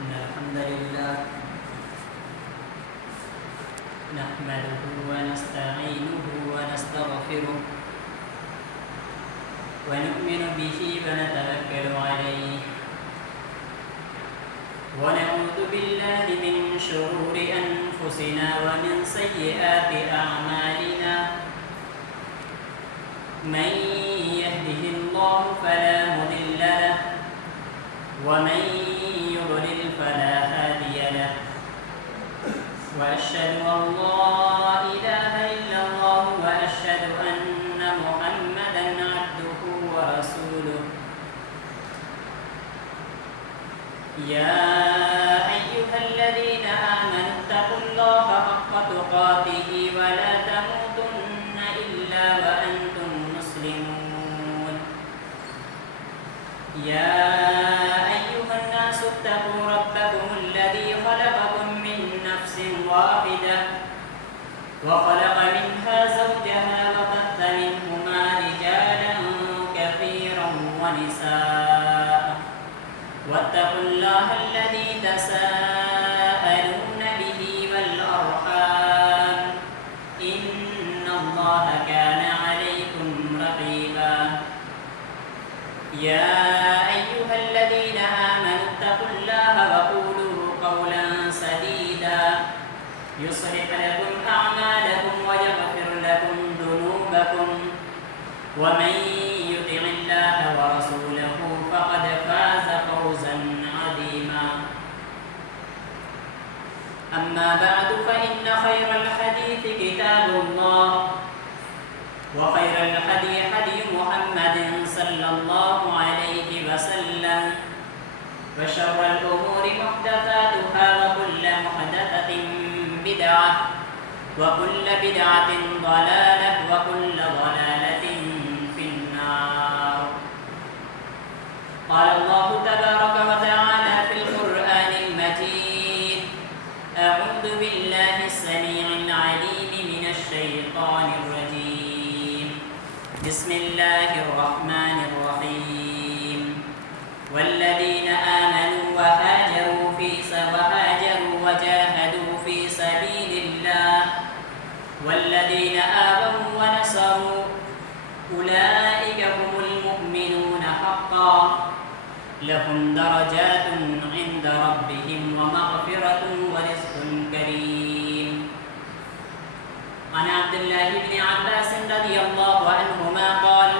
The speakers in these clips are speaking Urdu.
إن الحمد لله نحمده ونستعينه ونستغفره ونؤمن به ونتوكل عليه ونعوذ بالله من شرور أنفسنا ومن سيئات أعمالنا من يهده الله فلا مضل له ومن يضلل فلا هادي له وأشهد أن لا إله إلا الله وأشهد أن محمدا عبده ورسوله يا أيها الذين آمنوا اتقوا الله حق تقاته ولا تموتن إلا وأنتم مسلمون يا أيها الناس اتقوا ربكم الذي خلقكم من نفس واحدة وخلق منها زوجها وبث منهما رجالا كثيرا ونساء واتقوا الله الذي تساءلون به والأرحام إن الله كان عليكم رقيبا يا أيها الذين آمنوا اتقوا الله وقولوا قولا سديدا يصلح لكم أعمالكم ويغفر لكم ذنوبكم ومن يطع الله ورسوله فقد فاز فوزا عظيما أما بعد فإن خير الحديث كتاب الله وخير الهدي هدي محمد صلى الله عليه وسلم وشر الأمور محدثاتها وكل محدثة بدعة وكل بدعة ضلالة وكل ضلالة في النار قال الله تبارك وتعالى في القرآن المجيد أعوذ بالله السميع العليم من الشيطان الرجيم بسم الله الرحمن الرحيم والذين آمنوا وهاجروا وجاهدوا في سبيل الله والذين آووا ونصروا أولئك هم المؤمنون حقا لهم درجات عند ربهم ومغفرة ورزق كريم عن عبد الله بن عباس رضي الله عنهما قال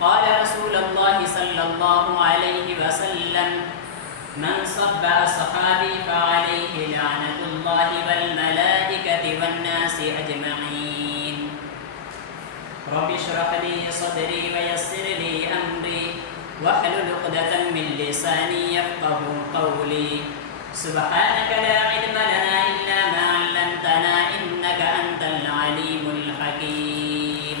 قال رسول الله صلى الله عليه وسلم من صب أصحابي فعليه لعنة الله والملائكة والناس أجمعين رب اشرح لي صدري ويسر لي أمري واحلل عقدة من لساني يفقه قولي سبحانك لا علم لنا إلا ما علمتنا إنك أنت العليم الحكيم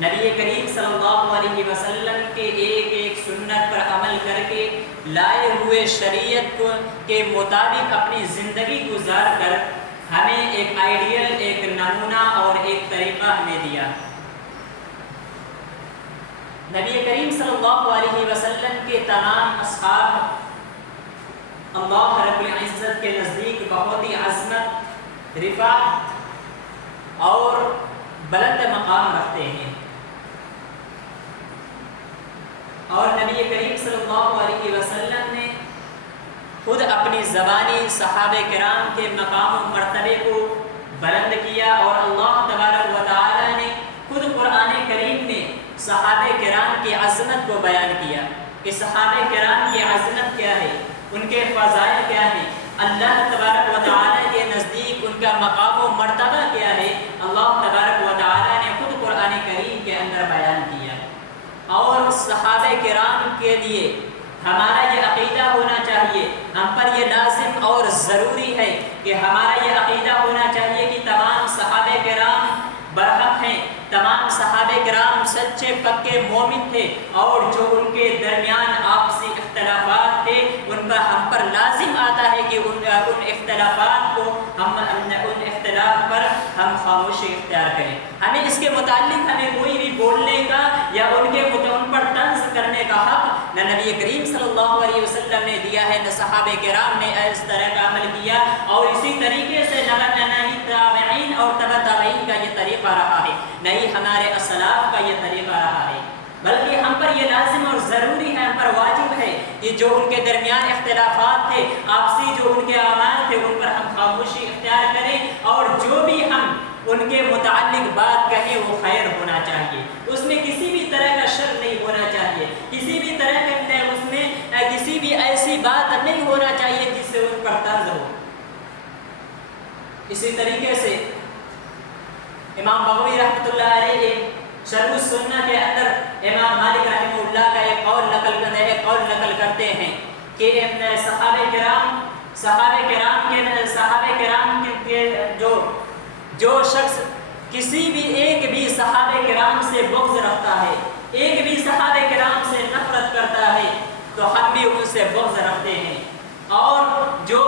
نبی کریم صلی اللہ علیہ وسلم کے ایک ایک سنت پر عمل کر کے لائے ہوئے شریعت کے مطابق اپنی زندگی گزار کر ہمیں ایک آئیڈیل، ایک نمونہ اور ایک طریقہ ہمیں دیا۔ نبی کریم صلی اللہ علیہ وسلم کے تمام اصحاب اللہ رب العزت کے نزدیک بہت ہی عظمت، رفعت اور بلند مقام رکھتے ہیں، اور نبی کریم صلی اللہ علیہ وسلم نے خود اپنی زبانی صحابہ کرام کے مقام و مرتبے کو بلند کیا، اور اللہ تبارک و تعالی نے خود قرآن کریم میں صحابہ کرام کی عظمت کو بیان کیا کہ صحابہ کرام کی عظمت کیا ہے، ان کے فضائل کیا ہیں، اللہ تبارک و تعالی کے نزدیک ان کا مقام و مرتبہ کیا ہے، اللہ تبارک و تعالی نے خود قرآن کریم کے اندر بیان کیا۔ اور صحابہ کرام کے لیے ہمارا یہ عقیدہ ہونا چاہیے، ہم پر یہ لازم اور ضروری ہے کہ ہمارا یہ عقیدہ ہونا چاہیے کہ تمام صحابہ کرام برحق ہیں، تمام صحابہ کرام سچے پکے مومن تھے، اور جو ان کے درمیان آپسی اختلافات تھے ان پر لازم آتا ہے کہ ان اختلافات کو ان اختلاف پر ہم خاموشی اختیار کریں۔ ہمیں اس کے متعلق ہمیں کوئی بھی بولنے کا یا ان پر طنز کرنے کا حق نہ نبی کریم صلی اللہ علیہ وسلم نے دیا ہے، نہ صحابہ کرام نے اس طرح کا عمل کیا، اور اسی طریقے سے نہ ہی تابعین اور تبع تابعین کا یہ طریقہ رہا ہے، نہ ہی ہمارے اسلاف کا یہ طریقہ رہا ہے، بلکہ ہم پر یہ لازم اور ضروری ہے، ہم پر واجب ہے کہ جو ان کے درمیان اختلافات تھے، آپسی جو ان کے اعمال تھے، ان پر ہم خاموشی اختیار کریں، اور جو بھی ہم ان کے متعلق بات کہیں وہ خیر ہونا چاہیے، اس میں کسی بھی طرح کا شر نہیں ہونا چاہیے، کسی بھی طرح کا اس میں کسی بھی ایسی بات نہیں ہونا چاہیے جس سے ان پر طنز ہو۔ اسی طریقے سے امام بغوی رحمۃ اللہ علیہ شرح السنہ کے اندر امام مالک رحمہ اللہ کا ایک قول نقل کرتے ہیں کہ صحابہ کرام کے جو شخص کسی بھی ایک بھی صحابہ کرام سے بغض رکھتا ہے، ایک بھی صحابہ کرام سے نفرت کرتا ہے، تو ہم بھی ان سے بغض رکھتے ہیں، اور جو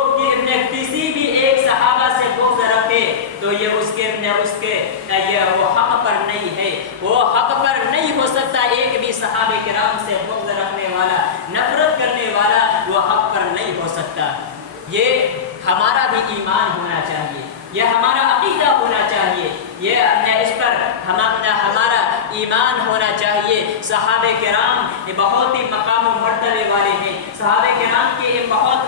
کسی بھی ایک صحابہ سے بغض رکھے تو یہ وہ حق پر نہیں ہے، وہ حق پر نہیں ہو سکتا۔ ایک بھی صحابہ کرام سے بغض رکھنے والا، نفرت کرنے والا، وہ حق پر نہیں ہو سکتا۔ یہ ہمارا بھی ایمان ہونا چاہیے، یہ ہمارا عقیدہ ہونا چاہیے، یہ اس پر ہمارا ایمان ہونا چاہیے۔ صحابہ کرام یہ بہت ہی مقام و مرتبے والے ہیں، صحابہ کرام کی بہت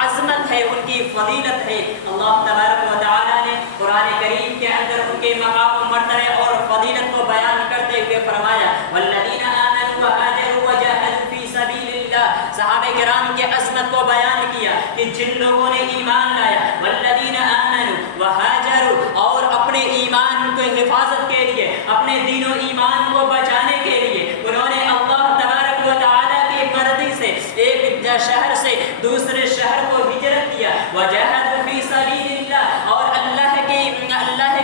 عظمت ہے، ان کی فضیلت ہے۔ اللہ تبارک و تعالی نے قرآن کریم کے اندر ان کے مقام و مرتبے اور فضیلت کو بیان کرتے ہوئے فرمایا والذین آمنوا وہاجروا وجاہدوا فی سبیل اللہ۔ صحابہ کرام کی عظمت کو بیان کیا کہ جن لوگوں نے ایمان لایا، والذین آمنوا وہاجروا، اور اپنے ایمان کو حفاظت کے لیے، اپنے دین و ایمان کو بچانے کے لیے انہوں نے اللہ تبارک و تعالی کی مرضی سے ایک شہر سے دوسرے شہر کو ہجرت کیا، وجاہدوا فی سبیل اللہ، اور اللہ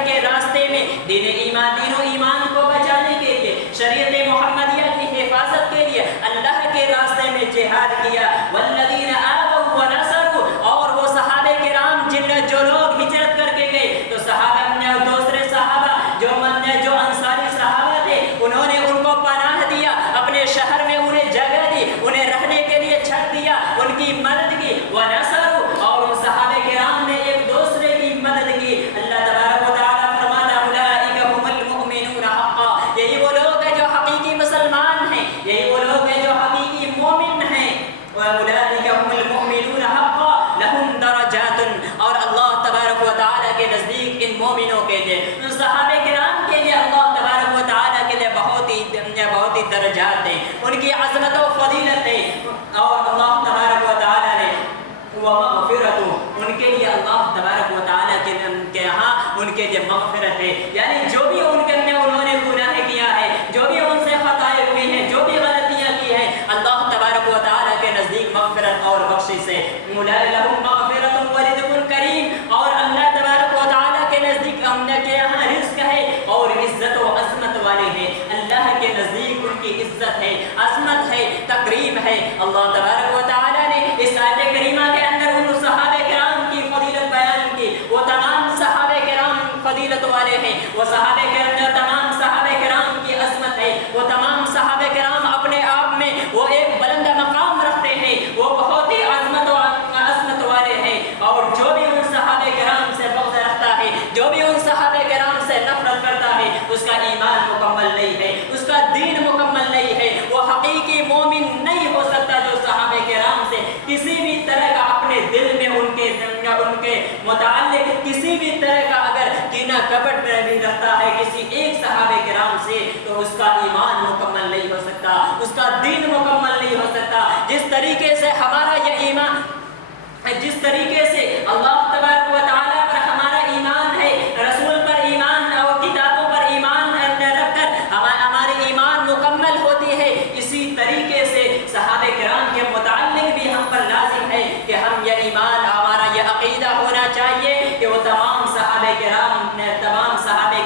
کے راستے میں دین و ایمان کو بچانے کے لیے، شریعت محمدیہ کی حفاظت کے لیے اللہ کے راستے میں جہاد کیا۔ والذین آووا ونصروا، اور وہ صحابہ کرام جو لوگ ہجرت کر کے گئے، تو دوسرے صحابہ جو انصاری صحابہ تھے، انہوں نے ان کو پناہ دیا، اپنے شہر میں انہیں جگہ دی، انہیں رہنے کے لیے چھت دیا، ان کی مدد کی۔ ونصروا، اور صحابہ کرام نے ایک دوسرے کی مدد کی۔ اللہ تبارک و تعالیٰ فرماتا اولئک هم المؤمنون حقا، یہی وہ لوگ ہیں جو حقیقی مسلمان ہیں، یہی وہ لوگ ہیں جو حقیقی مومن ہیں۔ اولئک هم المؤمنون حقا لهم درجات، اور اللہ تبارک و تعالیٰ کے نزدیک ان مومنوں کے لیے، ان صحابہ کرام کے لیے اللہ تبارک و تعالیٰ کے لیے بہت ہی درجات ہیں، ان کی عظمت و فضیلت ہے، اور اللہ تبارک و تعالیٰ نے ومغفرت، ان کے لیے اللہ تبارک و تعالیٰ کے یہاں ان کے لیے مغفرت ہے، یعنی جو بھی انہوں نے گناہ کیا ہے، جو بھی ان سے خطائیں ہوئی ہیں، جو بھی غلطیاں کی ہیں، اللہ تبارک و تعالیٰ کے نزدیک مغفرت اور بخشش ہے۔ لهم مغفرت ورزق کریم، اور اللہ تبارک و تعالیٰ کے نزدیک کے یہاں رزق ہے اور عزت و عظمت والے ہیں۔ اللہ تبارک و تعالیٰ نے اس آیت کریمہ کے اندر ان صحابہ کرام کی فضیلت بیان کی. وہ تمام صحابہ کرام فضیلت والے ہیں. وہ صحابہ کے اندر تمام صحابہ کرام کی عظمت ہے. وہ تمام صحابہ کرام اپنے آپ میں وہ ایک بلند مقام رکھتے ہیں. وہ بہت ہی عظمت والے ہیں. اور جو بھی ان صحابہ کرام سے بغض رکھتا ہے, جو بھی ان صحابہ کرام سے نفرت کرتا ہے, اس کا ایمان مکمل نہیں ہے, اس کا دین مکمل نہیں ہے. وہ حقیقی مومن نہیں ہو سکتا جو صحابہ کرام سے کسی بھی طرح کا اپنے دل میں ان کے متعلق کسی بھی طرح کا اگر کینہ کپٹ بھی رکھتا ہے کسی ایک صحابہ کرام سے, تو اس کا ایمان مکمل نہیں ہو سکتا, اس کا دین مکمل نہیں ہو سکتا. جس طریقے سے ہمارا یہ ایمان, جس طریقے سے اللہ تبارک و تعالیٰ پر ہمارا ایمان ہے, رسول پر ایمان اور کتابوں پر ایمان رکھ کر ہمارے ایمان مکمل ہوتی ہے, اسی طریقے سے صحابہ کرام کے متعلق بھی ہم پر لازم ہے کہ ہم یہ ایمان, ہمارا یہ عقیدہ ہونا چاہیے کہ وہ تمام صحابہ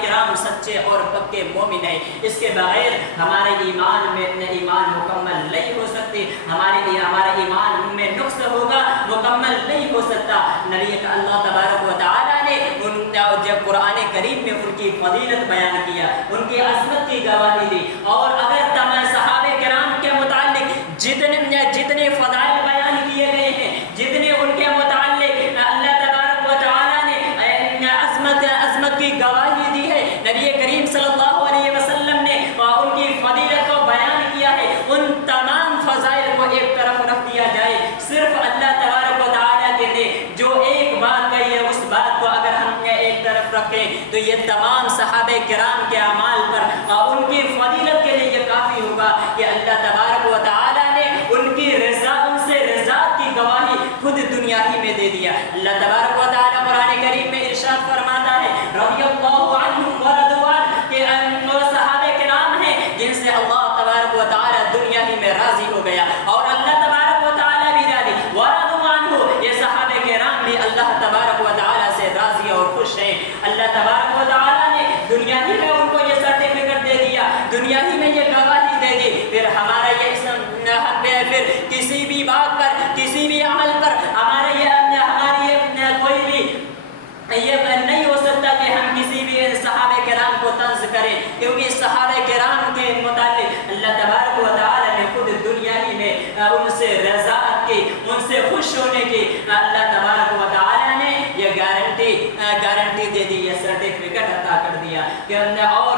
کرام سچے اور پکے مومن ہیں. اس کے بغیر ہمارے ایمان میں ایمان مکمل نہیں ہو سکتی, ہمارا ایمان میں نقص ہوگا, مکمل نہیں ہو سکتا. نبی اللہ تبارک و تعالیٰ نے جب قرآن کریم میں ان کی فضیلت بیان کیا, ان کی عظمت کی گواہی دی, اور اگر تمام صحابہ کرام کے متعلق جتنے فضائل بیان کیے گئے ہیں, جتنے ان کے متعلق اللہ تبارک و تعالیٰ نے عظمت کی گواہی دی ہے, نبی کریم صلی اللہ علیہ وسلم نے ان کی فضیلت کو بیان کیا ہے, ان تمام فضائل کو ایک طرف رکھ دیا جائے, صرف اللہ تبارک و تعالیٰ کے لیے جو ایک بات کہی ہے اس بات کو اگر ہم ایک طرف رکھیں تو یہ تمام صحابہ کرام کے اعمال پر ان کی فضیلت کے لیے یہ کافی ہوگا کہ اللہ تبارک و تعالیٰ نے ان کی رضا, ان سے رضا کی گواہی خود دنیا ہی میں دے دیا. اللہ تبارک و تعالیٰ قرآن کریم میں ارشاد فرماتا ہے, رضی اللہ عنہم ورضوا عنہ, کہ وہ صحابہ کرام ہیں جن سے اللہ تبارک و تعالیٰ دنیا ہی میں راضی ہو گیا, اور اللہ تبارک و تعالیٰ بھی راضی. ورضوا عنہ, یہ صحابہ کرام بھی اللہ تبارک و تعالیٰ سے راضی اور خوش ہیں. اللہ تبارک و تعالیٰ نے دنیا ہی میں ان کو یہ سرٹیفکیٹ دے دیا, دنیا ہی میں یہ گواہی دے دی. پھر ہمارا یہ پھر کسی بھی بات پر, کسی بھی عمل پر ہماری کوئی بھی یہ نہیں ہو سکتا کہ ہم کسی بھی صحابہ کرام کو طنز کریں, کیونکہ صحابہ کرام کے متعلق اللہ تبارک و تعالیٰ نے خود دنیا ہی میں ان سے رضاعت کی, ان سے خوش ہونے کی اللہ تبارک و تعالیٰ نے یہ گارنٹی دے دی, یہ سرٹیفکیٹ عطا کر دیا. اور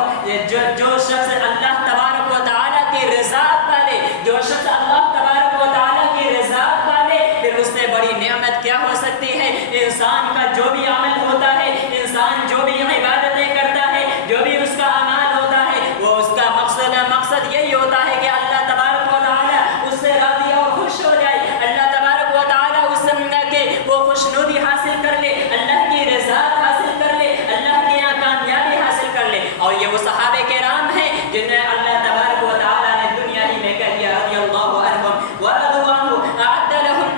جو شخص اللہ تبارک و تعالیٰ کی رضاعت والے, جو شخص اللہ تبارک و تعالیٰ کی رضاعت والے, پھر اس سے بڑی نعمت کیا ہو سکتی ہے. انسان کا جو بھی عمل ہوتا ہے, انسان جو بھی عبادتیں کرتا ہے, جو بھی اس کا اعمال ہوتا ہے, وہ اس کا مقصد یہی ہوتا ہے کہ اللہ تبارک و تعالیٰ اس سے راضی اور خوش ہو جائے, اللہ تبارک و تعالیٰ اس کے وہ خوشنودی حاصل کر لے, اللہ کی رضاعت حاصل کر لے, اللہ کے یہاں کامیابی حاصل کر لے. اور یہ وہ صحابہ کرام ہیں جنہیں اللہ تبارک و تعالیٰ نے دنیا ہی میں کہہ دیا, رضی اللہ عنہم ورضوا عنہ, اعد لهم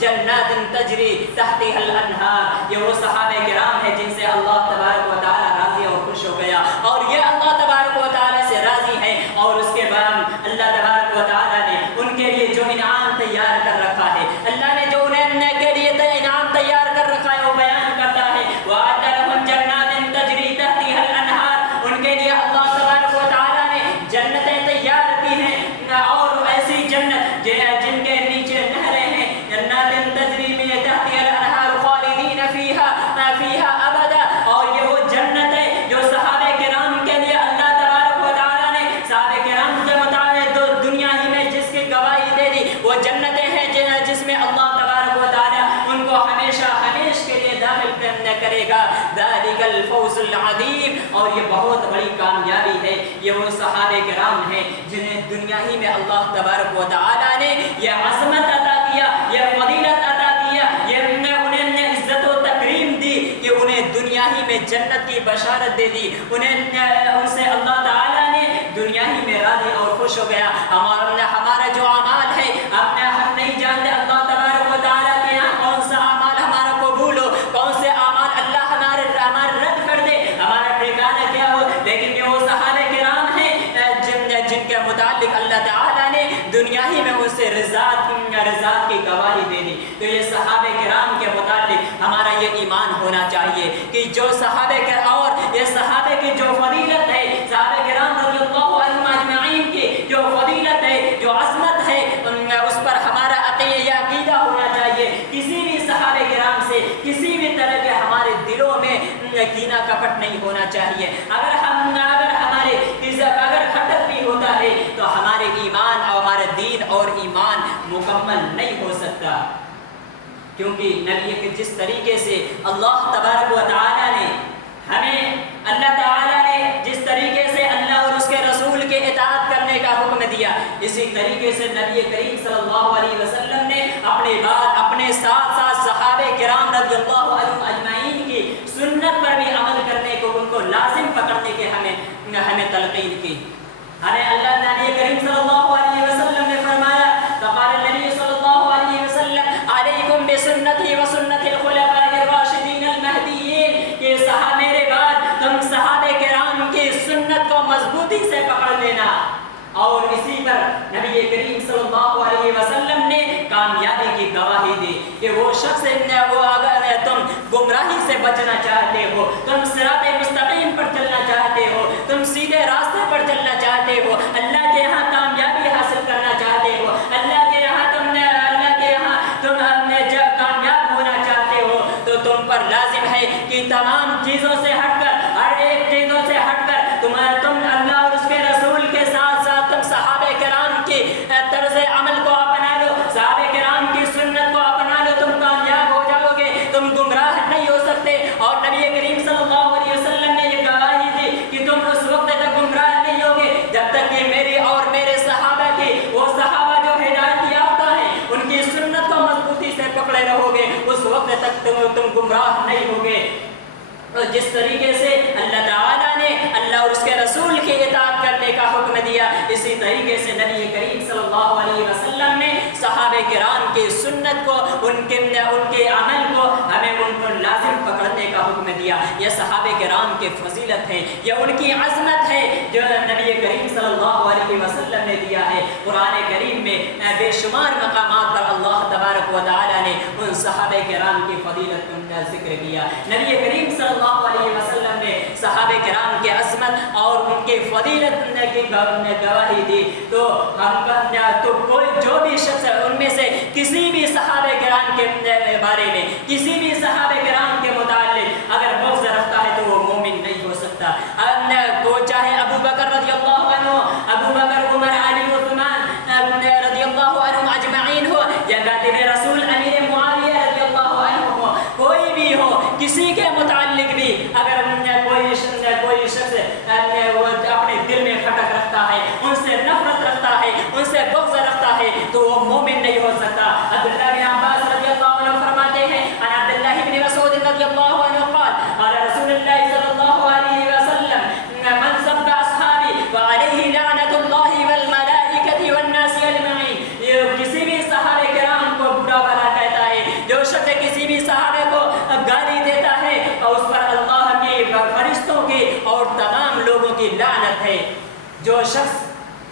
جنات تجری تحتها الانہار. یہ وہ صحابہ کرام ہیں جن سے اللہ تبارک و تعالیٰ راضی اور خوش ہو گیا, اور یہ اللہ تبارک و تعالیٰ سے راضی ہیں. اور اس کے بعد اللہ تبارک و تعالیٰ نے ان کے لیے جو انعام تیار کر رکھا ہے, اللہ نے جو انہیں کے لیے انعام تیار کر رکھا ہے وہ بیان کرتا ہے, وَأَعْدَ لَهُمْ جَنَّاتٍ تَجْرِي تَحْتِهَا الْأَنْهَارُ. ان کے لیے اللہ تبارک و تعالیٰ نے جنتیں تیار کی ہیں, اور ایسی جنت جن کے نیچے نہریں ہیں, جنات تجری من تحتها الانہار خالدین فیہا ابدا. اور یہ وہ جنت ہے جو صحابہ کرام کے لیے اللہ تبارک و تعالیٰ نے صحابہ کرام کے مطابق دنیا ہی میں جس کی گواہی دے دی, وہ جنتیں ہیں جس میں اللہ تبارک و تعالیٰ ان کو ہمیشہ کے لیے داخل کرے گا. ذالک الفوز العظیم. اور یہ بہت بڑی کامیابی ہے. یہ وہ صحابہ کرام ہیں جنہیں دنیا ہی میں اللہ تبارک و تعالیٰ نے یہ عظمت عطا کیا, یہ فضیلت عطا کیا, یہ انہیں عزت و تکریم دی کہ انہیں دنیا ہی میں جنت کی بشارت دے دی. ان سے اللہ تعالیٰ نے دنیا ہی میں راضی اور خوش ہو گیا. ہمارا جو اعمال ہے ہم نہیں جانتے اللہ تبارک و تعالیٰ کے یہاں کون سا اعمال ہمارا قبول ہو, کون سے اعمال اللہ ہمارا رد کر دے, ہمارا ٹھکانہ کیا ہو. لیکن یہ وہ صحابہ کرام ہیں جن کے متعلق اللہ تعالیٰ نے دنیا ہی میں ان سے رضات کی گواہی دے دی۔ تو یہ صحابہ کرام کے متعلق ہمارا یہ ایمان ہونا چاہیے کہ جو صحابہ کے اور یہ صحابہ کی جو فضیلت ہے، صحابہ کرام رضی اللہ عنہم اجمعین کی جو فضیلت ہے، جو عظمت ہے، اس پر ہمارا عقیدہ ہونا چاہیے۔ کسی بھی صحابہ کرام سے کسی بھی طرح کے ہمارے دلوں میں کینہ کپٹ نہیں ہونا چاہیے۔ اگر کھٹک بھی ہوتا ہے تو ہمارے ایمان اور ہمارے دین اور ایمان مکمل نہیں ہو سکتا، کیونکہ نبی کے جس طریقے سے اللہ تبارک و تعالی نے ہمیں جس طریقے سے اللہ اور اس کے رسول کے اطاعت کرنے کا حکم دیا، اسی طریقے سے نبی کریم صلی اللہ علیہ وسلم نے اپنے ساتھ صحابہ کرام رضی اللہ عنہم اجمعین کی سنت پر بھی عمل کرنے کو، ان کو لازم پکڑنے کے ہمیں تلقین کی۔ ہمیں اللہ نبی کریم صلی اللہ علیہ وسلم نے فرمایا، فقال النبی صلی اللہ علیہ وسلم علیکم بسنتی وسنت الخلفاء الراشدین المہدیین، کہ میرے بعد تم صحابہ کرام کی سنت کو مضبوطی سے پکڑ لینا۔ اور اسی پر نبی کریم صلی اللہ علیہ وسلم نے کامیابی کی گواہی دی کہ وہ شخص اگر تم گمراہی سے بچنا چاہتے ہو، تم صراط مستقیم پر چلنا چاہتے ہو، تم سیدھے راستے پر چلنا چاہتے ہو، اللہ کے یہاں کامیابی حاصل کرنا چاہتے ہو، اللہ کے یہاں تم کامیاب ہونا چاہتے ہو، تو تم پر لازم ہے کہ تمام چیزوں سے ہٹ کر، ہر ایک چیزوں سے ہٹ کر تم اللہ اور اس کے رسول کے ساتھ ساتھ تم صحابہ کرام کی طرز عمل کو اپنا لو، صحابہ کرام کی سنت کو اپنا لو، تم کامیاب ہو جاؤ گے، تم گمراہ نہیں ہو سکتے۔ اور نبی کریم صلی اللہ علیہ وسلم نے یہ گواہی دی کہ تم اس وقت تک گمراہ نہیں ہوگے جب تک کہ میری اور میرے صحابہ کی، وہ صحابہ جو ہدایت یافتہ ہیں، ان کی سنت کو مضبوطی سے پکڑے رہو گے، اس وقت تک تم گمراہ نہیں ہوگے۔ اور جس طریقے سے اللہ تعالیٰ نے اللہ اور اس کے رسول کی اطاعت کرنے کا حکم دیا، اسی طریقے سے نبی کریم صلی اللہ علیہ وسلم نے صحابہ کرام کی سنت کو، ان کے عمل کو ہمیں ان کو لازم پکڑنے کا حکم دیا۔ یہ صحابہ کرام کی فضیلت ہے، یہ ان کی عظمت ہے جو نبی کریم صلی اللہ علیہ وسلم نے دیا ہے۔ قرآن کریم میں بے شمار مقامات پر اللہ تبارک و تعالیٰ نے ان صحابہ کرام کی فضیلت کا ذکر کیا۔ نبی کریم صلی اللہ علیہ وسلم نے صحابہ کرام کی عظمت اور ان کی فضیلت کی گواہی دی، تو کوئی جو بھی شخص ان میں سے کسی بھی صحابہ کرام کے بارے میں، کسی بھی صحابہ کرام کے متعلق اگر بغض رکھتا ہے تو وہ مومن نہیں ہو سکتا۔ وہ چاہے ابو بکر رضی اللہ عنہ، ابو بکر، عمر، علی، عثمان رضی اللہ عنہم اجمعین ہو، یا کاتب رسول امیر معاویہ رضی اللہ عنہ ہو، کوئی بھی ہو، کسی کے متعلق بھی اگر کوئی شخص اپنے دل میں کھٹک رکھتا ہے، ان سے نفرت رکھتا ہے، ان سے بغض رکھتا ہے، تو وہ مومن نہیں ہو سکتا۔ عبداللہ بن عباس رضی اللہ عنہ فرماتے ہیں، عن عبداللہ بن مسعود رضی اللہ عنہ قال قال رسول اللہ صلی اللہ علیہ وسلم من سب اصحابی وعلیہ لعنت اللہ والملائکۃ والناس اجمعین۔ یہ کسی بھی صحابہ کرام کو برا بھلا کہتا ہے، جو شخص کسی بھی صحابہ کو گالی دیتا ہے اور اس پر اللہ کی، فرشتوں کی اور تمام لوگوں کی لعنت ہے۔ جو شخص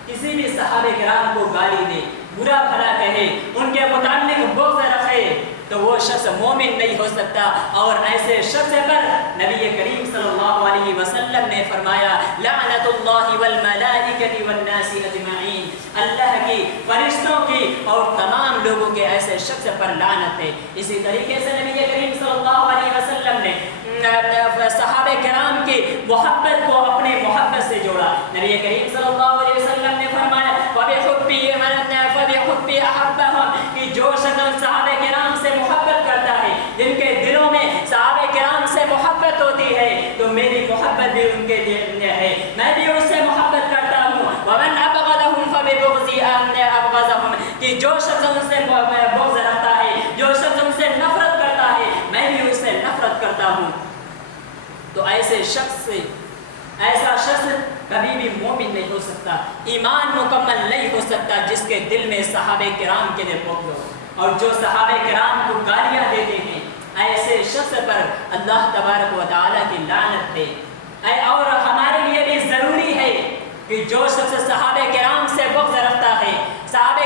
کسی بھی صحابہ کرام کو گالی دے، برا بھلا کہے، ان کے متعلق بغض رکھے، تو وہ شخص مومن نہیں ہو سکتا۔ اور ایسے شخص پر نبی کریم صلی اللہ علیہ وسلم نے فرمایا، لعنت اللہ والملائکۃ والناس اجمعین، اللہ کی، فرشتوں کی اور تمام لوگوں کے ایسے شخص پر لعنت ہے۔ اسی طریقے سے نبی کریم صلی اللہ علیہ وسلم نے صحابہ کرام کی محبت کو اپنے محبت سے جوڑا۔ نبی کریم صلی اللہ علیہ وسلم نے فرمایا، فَبِحُبِّ أَحَبَّهُمْ، کہ جو شخص صحابہ کرام سے محبت کرتا ہے، جن کے دلوں میں صحابہ کرام سے محبت ہوتی ہے، تو میری محبت بھی ان کے دل میں ہے، میں بھی اس سے محبت کرتا ہوں۔ وَمَنْ أَبْغَضَهُمْ فَبِبُغْضِي أَبْغَضَهُمْ، کہ جو شخص ان سے بغض رکھتا ہے، جو شخص ان سے نفرت کرتا ہے، میں بھی اس سے نفرت کرتا ہوں۔ تو ایسا شخص کبھی بھی مومن نہیں ہو سکتا، ایمان مکمل نہیں ہو سکتا جس کے دل میں صحابہ کرام کے لیے بغض ہو۔ اور جو صحابہ کرام کو گالیاں دیتے ہیں، ایسے شخص پر اللہ تبارک و تعالیٰ کی لعنت ہے۔ اور ہمارے لیے بھی ضروری ہے کہ جو شخص صحابہ کرام سے بغض رکھتا ہے، صحابہ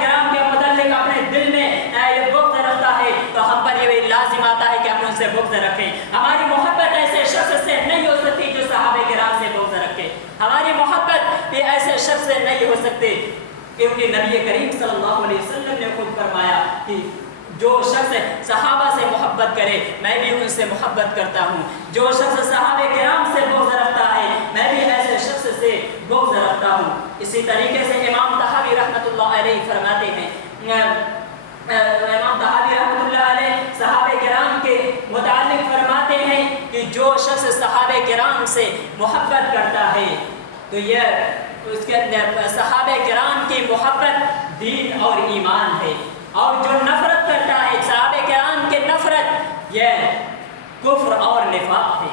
کرام کے متعلق اپنے دل میں یہ بغض رکھتا ہے تو ہم پر یہ لازم آتا ہے کہ ہم ان سے بغض رکھیں. ہماری محبت ایسے شخص سے نہیں ہو سکتی جو صحابہ کرام سے بغض رکھے. ہماری محبت بھی ایسے شخص سے نہیں ہو سکتی کیونکہ نبی کریم صلی اللہ علیہ وسلم نے خود فرمایا کہ جو شخص صحابہ سے محبت کرے میں بھی ان سے محبت کرتا ہوں. جو شخص صحابہ کرام سے بغض رکھتا ہے میں بھی ایسے شخص سے بغض رکھتا ہوں. اسی طریقے سے امام طحاوی رحمۃ اللہ علیہ فرماتے ہیں امام طحاوی رحمۃ اللہ علیہ صحابہ کرام کے متعلق فرماتے ہیں کہ جو شخص صحابہ کرام سے محبت کرتا ہے تو یہ اس کے صحابہ کرام کی محبت دین اور ایمان ہے. اور جو نفرت کرتا ہے صحابہ کرام کے نفرت یہ کفر اور نفاق ہے.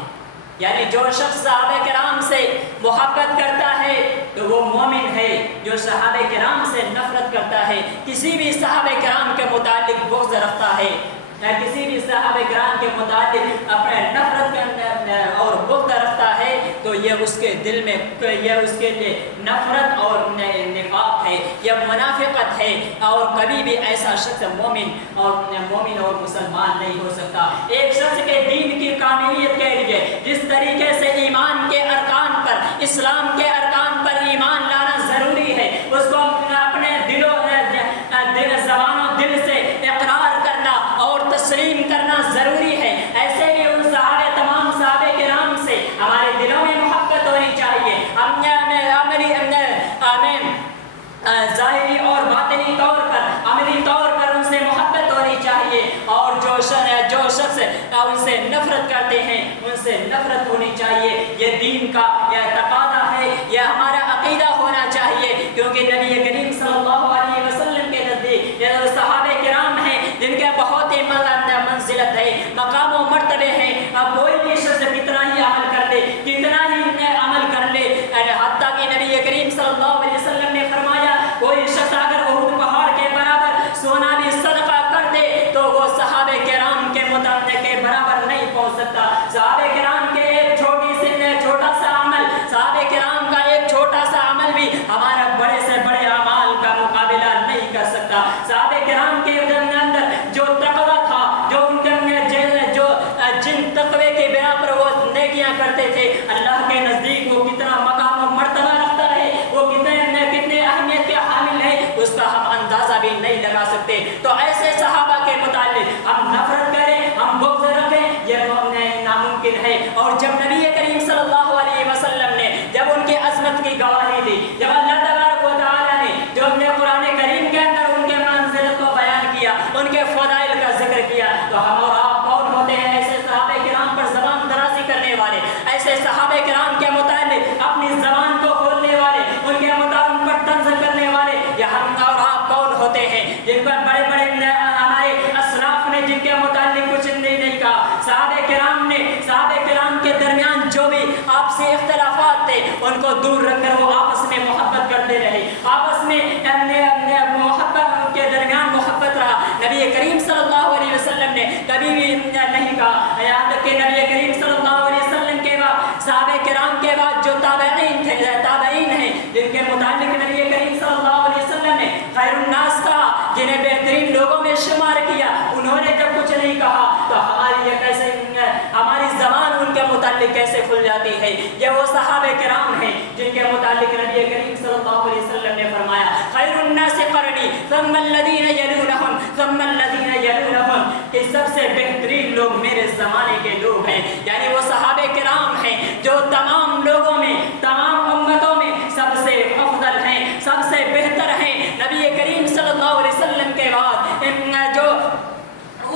یعنی جو شخص صحابہ کرام سے محبت کرتا ہے تو وہ مومن ہے. جو صحابہ کرام سے نفرت کرتا ہے کسی بھی صحابہ کرام کے متعلق بغض رکھتا ہے یا کسی بھی صحابہ کرام کے متعلق اپنے نفرت اور بغض رکھتا ہے تو یہ اس کے دل میں یہ اس کے لیے نفرت اور نفاق ہے, یہ منافقت ہے. اور کبھی بھی ایسا شخص مومن اور مسلمان نہیں ہو سکتا. ایک شخص کے دین کی کاملیت کے لیے جس طریقے سے ایمان کے ارکان پر اسلام کے ارکان پر ایمان لانا ضروری ہے اس کو اپنے زبان و دل سے اقرار کرنا اور تسلیم کرنا ضروری ہے. ایسے بھی ان تمام صحابہ کرام سے ہمارے دلوں میں محبت ہونی چاہیے. ہم ظاہری اور باطنی طور پر عملی طور پر ان سے محبت ہونی چاہیے. اور جو شخص ان سے نفرت کرتے ہیں ان سے نفرت ہونی چاہیے. یہ دین کا یہ تقاضا ہے, یہ ہمارا عقیدہ ہونا چاہیے. کیونکہ نبی کریم صلی اللہ علیہ وسلم کے نزدیک یہ صحابہ کرام ہیں جن کے بہت ہی منزلت ہے, مقام و مرتبے ہیں. اب کوئی بھی شخص کتنا ہی عمل کر لے حتیٰ کہ نبی کریم صلی اللہ علیہ وسلم نے فرمایا کوئی شخص اگر احد پہاڑ کے برابر سونا بھی صدقہ کر دے تو وہ صحابہ کرام کے مطابق کے برابر نہیں پہنچ سکتا. صحابہ کرام کے ایک چھوٹا سا عمل صحابہ کرام کا ایک چھوٹا سا عمل بھی ہمارا بڑے سے بڑے اعمال کا مقابلہ نہیں کر سکتا. صحابہ کرام کے اندر جو تقویٰ تھا جو ان کے جن تقوی کے بنا پر وہ نیکیاں کرتے تھے اللہ کے نزدیک وہ کتنا مقام و مرتبہ رکھتا ہے, وہ کتنے اہمیت کے حامل ہے اس کا ہم اندازہ بھی نہیں لگا سکتے. تو ایسے صحابہ کے متعلق ہم نفرت کریں ہم بغض رکھیں یہ ناممکن ہے. اور جب نبی کریم صلی اللہ علیہ وسلم نے جب ان کی عظمت کی گواہی دی, جب اللہ تبارک و تعالیٰ نے جو اپنے قرآن کریم کے اندر ان کے منزلت کو بیان کیا ان کے فضائل کا ذکر کیا تو ہم اور آپ کون ہوتے ہیں ایسے صحابہ کرام پر زبان درازی کرنے والے, ایسے صحابہ کرام کے متعلق اپنی زبان کو کھولنے والے, ان کے مطابق پر طنز کرنے والے. یہ ہم اور آپ کون ہوتے ہیں جن پر بڑے بڑے ہمارے اسلاف نے جن کے متعلق کچھ نہیں کہا. صحابہ کرام کے درمیان جو بھی آپسی اختلافات تھے ان کو دور رکھ کر وہ آپس میں محبت کرتے رہے, آپس میں محبت کے درمیان محبت رہا. نبی کریم صلی اللہ علیہ وسلم نے کبھی بھی نہیں کہا, یہاں تک کہ نبی کریم صلی اللہ علیہ وسلم کے بعد صحابہ کرام کے بعد جو تابعین ہیں جن کے متعلق نبی کریم صلی اللہ علیہ وسلم نے خیر الناس کہا, جنہیں بہترین لوگوں میں شمار کیا, انہوں نے جب کچھ نہیں کہا تو ہماری زبان ان کے متعلق کیسے کھل جاتی ہے. یہ وہ صحابہ کرام ہیں جن کے متعلق نبی کریم صلی اللہ علیہ وسلم نے فرمایا خیر الناس قرنی ثم الذین یلونہم ثم الذین یلونہم, کہ سب سے بہترین لوگ میرے زمانے کے لوگ ہیں. یعنی وہ صحابہ کرام ہیں جو تمام لوگوں میں تمام امتوں میں سب سے افضل ہیں, سب سے بہتر ہیں. نبی کریم صلی اللہ علیہ وسلم کے بعد جو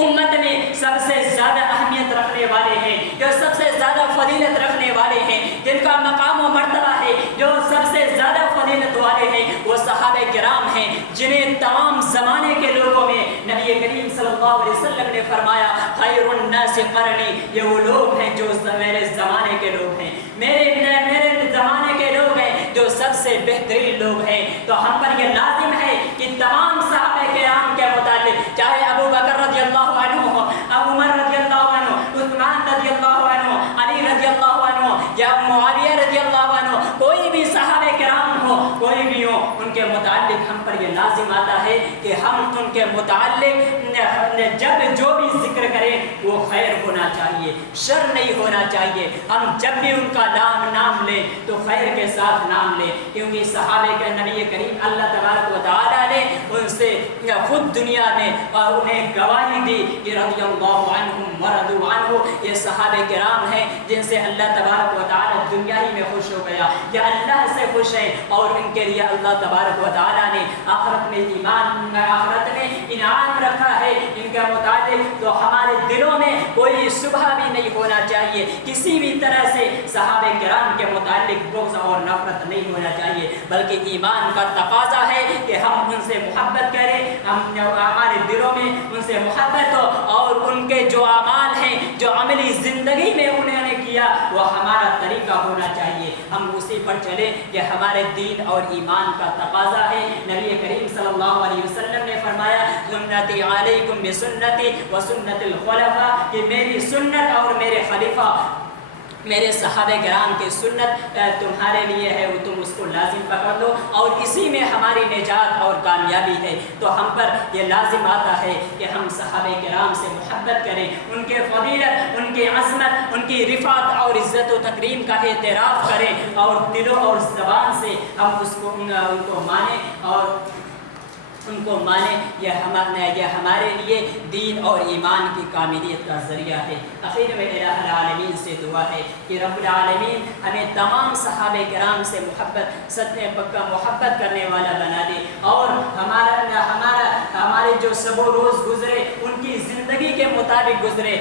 امت میں سب سے زیادہ اہمیت رکھنے والے ہیں, جو سب سے زیادہ فضیلت رکھنے والے ہیں, جن کا مقام و مرتبہ ہے جو سب سے زیادہ فضیلت والے ہیں وہ صحابہ کرام ہیں جنہیں تمام زمانے کے لوگوں میں نبی کریم صلی اللہ علیہ وسلم نے فرمایا خیر الناس قرنی, یہ وہ لوگ ہیں جو میرے زمانے کے لوگ ہیں, میرے زمانے کے لوگ ہیں جو سب سے بہترین لوگ ہیں. تو ہم پر یہ لازم ہے کہ تمام صحابہ کرام کے متعلق چاہے ابو بکر رضی اللہ عنہ ہو, عمر رضی اللہ عنہ, عثمان رضی اللہ عنہ, علی رضی اللہ عنہ یا معاویہ رضی اللہ عنہ, کوئی بھی صحابہ کرام ہو کوئی بھی ہو, ان کے متعلق ہم پر یہ لازم آتا ہے کہ ہم ان کے متعلق جب جو بھی ذکر کریں وہ خیر ہونا چاہیے، شر نہیں ہونا چاہیے۔ ہم جب بھی ان کا نام لیں تو خیر کے ساتھ نام لیں، کیونکہ صحابہ کے نبی کریم اللہ تبارک و تعالیٰ نے ان سے خود دنیا میں انہیں گواہی دی کہ رضی اللہ عنہم ورضوا عنہ، یہ صحابہ کرام ہیں جن سے اللہ تبارک و تعالیٰ دنیا ہی میں خوش ہو گیا، یا اللہ سے خوش ہیں اور ان کے لیے اللہ تبارک و تعالیٰ نے آخرت میں آخرت میں انعام رکھا ہے ان کے متعلق۔ تو ہمارے دلوں میں کوئی شبہ بھی نہیں ہونا چاہیے، کسی بھی طرح سے صحابہ کرام کے متعلق بغض اور نفرت نہیں ہونا چاہیے، بلکہ ایمان کا تقاضا ہے کہ ہم ان سے محبت کریں، ہمارے دلوں میں ان سے محبت ہو، اور ان کے جو اعمال ہیں، جو عملی زندگی میں انہوں نے کیا، وہ ہمارا طریقہ ہونا چاہیے، ہم اسی پر چلیں۔ یہ ہمارے دین اور ایمان کا تقاضا ہے۔ نبی کریم صلی اللہ علیہ وسلم نے فرمایا سنتی علیکم بسنتی و سنت الخلفاء، کہ میری سنت اور میرے خلیفہ میرے صحابہ کرام کی سنت تمہارے لیے ہے، وہ تم اس کو لازم پکڑ لو، اور اسی میں ہماری نجات اور کامیابی ہے۔ تو ہم پر یہ لازم آتا ہے کہ ہم صحابہ کرام سے محبت کریں، ان کے فضیلت، ان کی عظمت، ان کی رفعت اور عزت و تکریم کا اعتراف کریں، اور دلوں اور زبان سے ہم ان کو مانیں اور ان کو مانیں۔ یہ ہمارے لیے دین اور ایمان کی کاملیت کا ذریعہ ہے۔ آخر میں الہ العالمین سے دعا ہے کہ رب العالمین ہمیں تمام صحابہ کرام سے سچے پکا محبت کرنے والا بنا دے، اور ہمارے جو شب و روز گزرے ان کی زندگی کے مطابق گزرے۔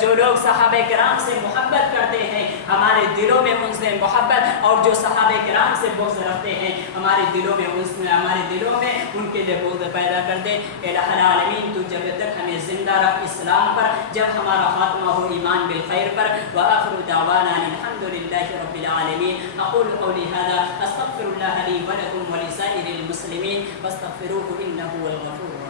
جو لوگ صحابہ کرام سے محبت کرتے ہیں ہمارے دلوں میں ان سے محبت، اور جو صحابہ کرام سے بغض رکھتے ہیں ہمارے دلوں میں ان کے لیے بغض پیدا کر دے۔ الہ العالمین تو جب تک ہمیں زندہ رکھ اسلام پر، جب ہمارا خاتمہ ہو ایمان بالخیر پر۔ وآخر دعوانا الحمد للہ رب العالمین۔ اقول قولی هذا استغفر اللہ لی ولکم ولسائر المسلمین فاستغفروه انه هو الغفور